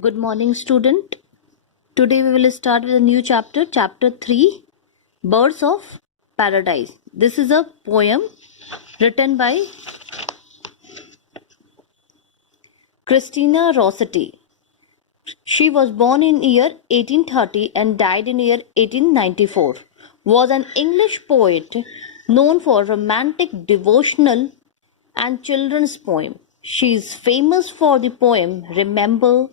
Good morning, student. Today we will start with a new chapter, chapter 3, Birds of Paradise. This is a poem written by Christina Rossetti. She was born in year 1830 and died in year 1894. Was an English poet known for romantic, devotional and children's poem. She is famous for the poem Remember,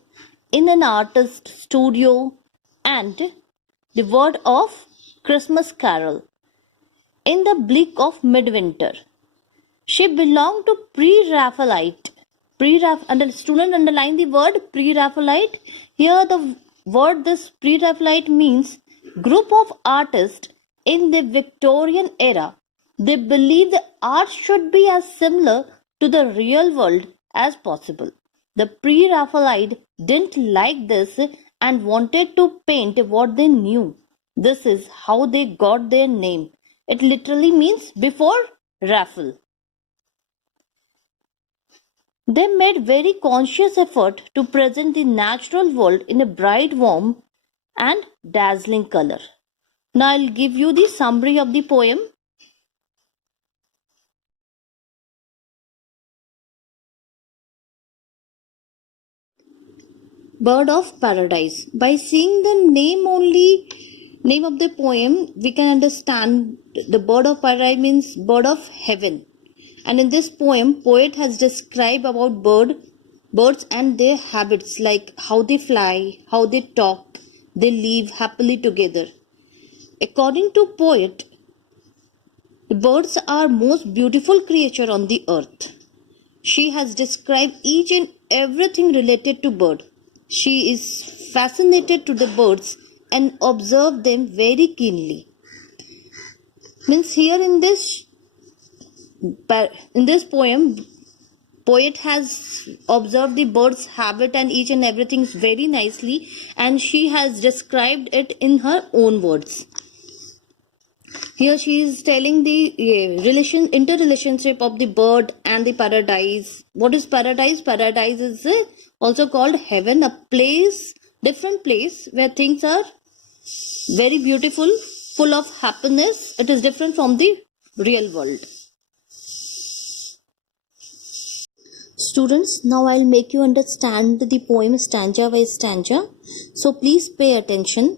In an Artist's Studio and The Word of Christmas Carol. In the Bleak of Midwinter. She belonged to pre-Raphaelite. Student underline the word pre-Raphaelite. Here the word this pre-Raphaelite means group of artists in the Victorian era. They believed the art should be as similar to the real world as possible. The pre-Raphaelite didn't like this and wanted to paint what they knew. This is how they got their name. It literally means before Raphael. They made very conscious effort to present the natural world in a bright, warm and dazzling color. Now I'll give you the summary of the poem. Bird of Paradise. By seeing the name of the poem, we can understand the bird of paradise means bird of heaven. And in this poem, poet has described about birds and their habits, like how they fly, how they talk, they live happily together. According to poet, the birds are most beautiful creature on the earth. She has described each and everything related to bird. She is fascinated to the birds and observe them very keenly. Means here in this poem, poet has observed the bird's habit and each and everything very nicely, and she has described it in her own words. Here she is telling the interrelationship of the bird and the paradise. What is paradise? Paradise is also called heaven, a place, different place where things are very beautiful, full of happiness. It is different from the real world. Students, now I'll make you understand the poem stanza by stanza. So please pay attention.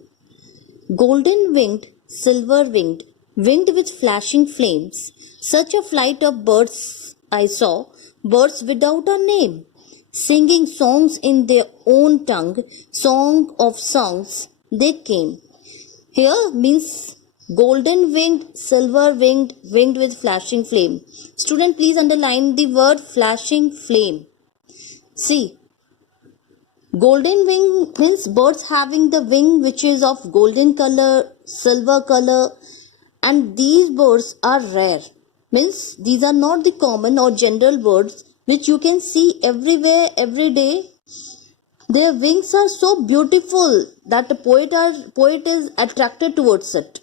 Golden winged, silver winged, winged with flashing flames, such a flight of birds I saw, birds without a name, singing songs in their own tongue, song of songs they came. Here means golden winged, silver winged, winged with flashing flame. Student, please underline the word flashing flame. See, golden wing means birds having the wing which is of golden color, silver color, and these birds are rare. Means these are not the common or general birds which you can see everywhere, every day. Their wings are so beautiful that the poet is attracted towards it.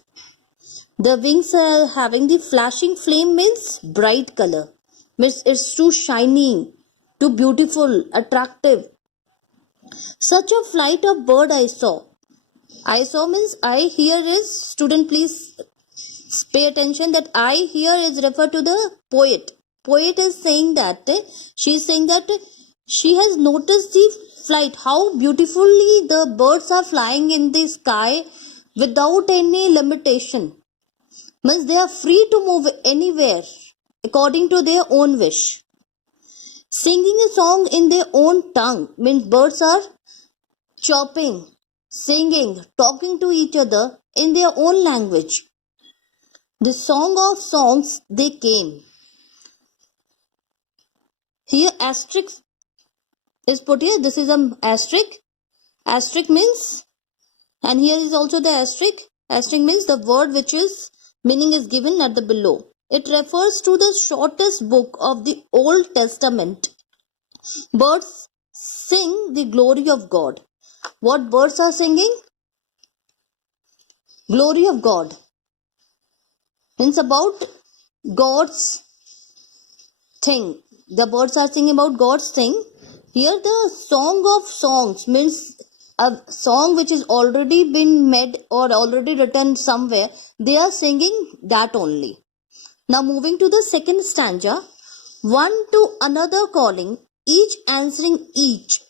The wings are having the flashing flame means bright color. Means it's too shiny, too beautiful, attractive. Such a flight of bird I saw. I saw means I here is, student please pay attention that I here is referred to the poet. Poet is saying that she is saying that she has noticed the flight, how beautifully the birds are flying in the sky without any limitation. Means they are free to move anywhere according to their own wish. Singing a song in their own tongue means birds are chirping, singing, talking to each other in their own language. The song of songs they came. Here asterisk is put here. This is an asterisk. Asterisk means, and here is also the asterisk. Asterisk means the word which is meaning is given at the below. It refers to the shortest book of the Old Testament. Birds sing the glory of God. What birds are singing? Glory of God. Means about God's thing. The birds are singing about God's thing. Here the song of songs means a song which is already been made or already written somewhere. They are singing that only. Now moving to the second stanza. One to another calling, each answering each.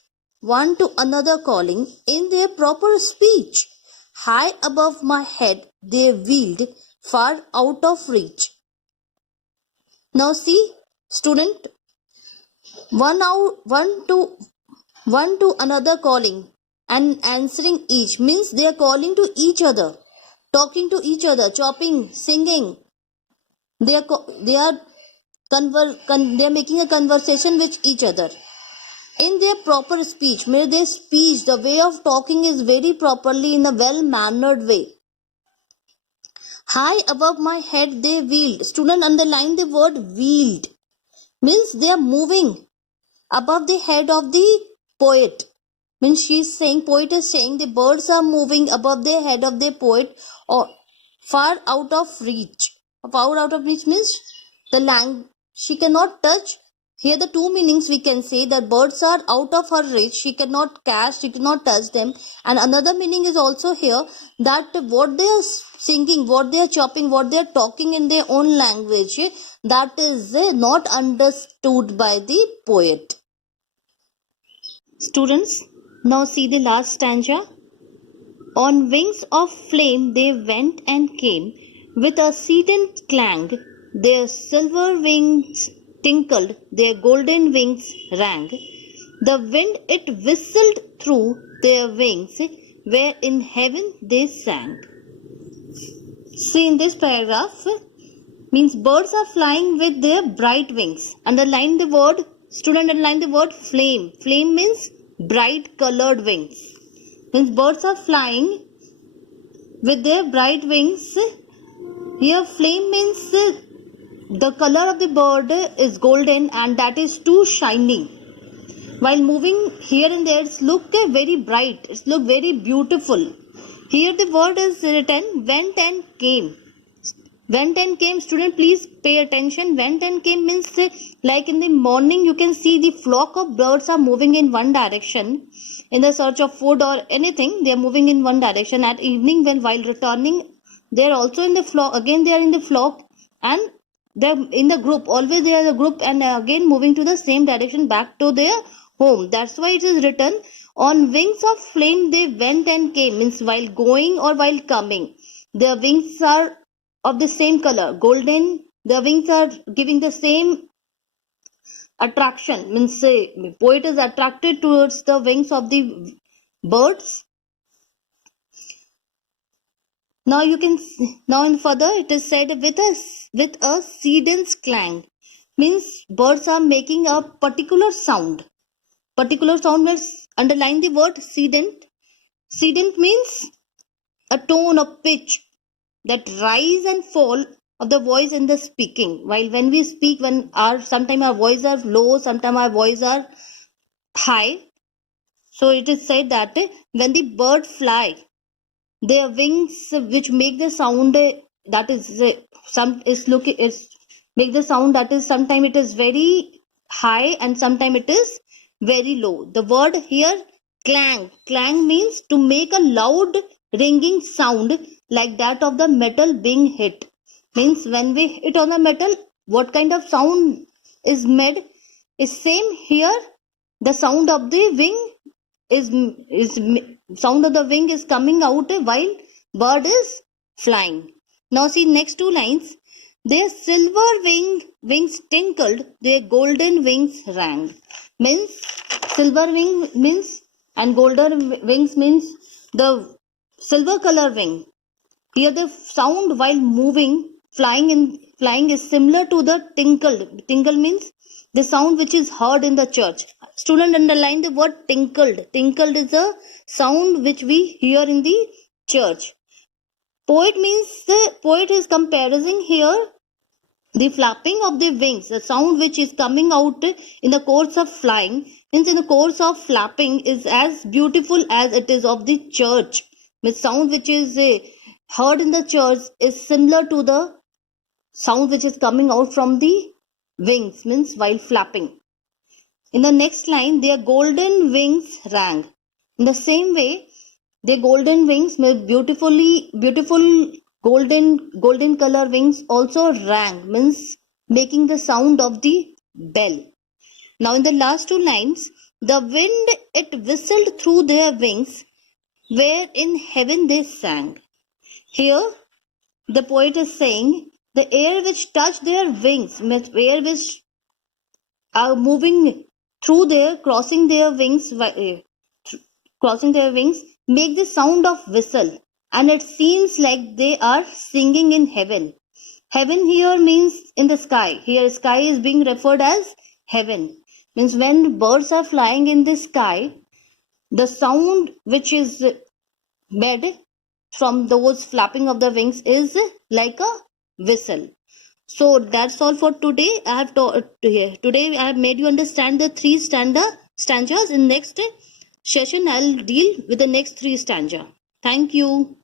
One to another calling in their proper speech. High above my head they wheeled, far out of reach. Now see, student, one to another calling and answering each means they are calling to each other, talking to each other, chopping, singing. They are making a conversation with each other in their proper speech. May their speech, the way of talking is very properly in a well mannered way. High above my head they wheeled. Student, underline the word wheeled. Means they are moving above the head of the poet. Means poet is saying the birds are moving above the head of the poet or far out of reach. Far out of reach means she cannot touch. Here the two meanings we can say that birds are out of her reach. She cannot catch, she cannot touch them. And another meaning is also here that what they are singing, what they are chopping, what they are talking in their own language, that is not understood by the poet. Students, now see the last stanza. On wings of flame they went and came, with a strident clang, their silver wings tinkled, their golden wings rang. The wind it whistled through their wings, where in heaven they sang. See, in this paragraph means birds are flying with their bright wings. Underline the word, student, underline the word flame. Flame means bright colored wings. Means birds are flying with their bright wings. Here flame means the color of the bird is golden and that is too shining. While moving here and there, it's look very bright, it's look very beautiful. Here the word is written went and came. Went and came, student, please pay attention. Went and came means like in the morning you can see the flock of birds are moving in one direction in the search of food or anything. They are moving in one direction. At evening, when while returning, they are also in the flock. Again they are in the flock and they are in the group. Always they are the group and again moving to the same direction back to their home. That's why it is written on wings of flame they went and came, means while going or while coming. Their wings are of the same color, golden. The wings are giving the same attraction, means poet is attracted towards the wings of the birds. Now you can now in further it is said with a strident clang, means birds are making a particular sound. Particular sound means underline the word strident. Strident means a tone of pitch that rise and fall of the voice in the speaking. While when we speak, when sometimes our voice are low, sometimes our voice are high. So it is said that when the bird fly, their wings which make the sound that is make the sound that is sometimes it is very high and sometimes it is very low. The word here clang. Clang means to make a loud ringing sound like that of the metal being hit. Means when we hit on the metal, what kind of sound is made is same here. The sound of the wing is sound of the wing is coming out while bird is flying. Now see next two lines. Their silver wings tinkled, their golden wings rang. Means silver wing means and golden wings means the silver color wing. Here the sound while moving, flying is similar to the tinkled. Tinkle means the sound which is heard in the church. Student, underline the word tinkled. Tinkled is a sound which we hear in the church. Poet means the poet is comparing here the flapping of the wings, the sound which is coming out in the course of flying, means in the course of flapping is as beautiful as it is of the church. The sound which is heard in the church is similar to the sound which is coming out from the wings, means while flapping. In the next line, their golden wings rang. In the same way, their golden wings, beautiful golden color wings also rang, means making the sound of the bell. Now in the last two lines, the wind it whistled through their wings, where in heaven they sang. Here the poet is saying the air which touched their wings, means air which are moving through their crossing their wings, make the sound of whistle, and it seems like they are singing in heaven. Heaven here means in the sky. Here sky is being referred as heaven. Means when birds are flying in the sky, the sound which is made from those flapping of the wings is like a whistle. So that's all for today. Today I have made you understand the three stanzas. In next session I'll deal with the next three stanza. Thank you.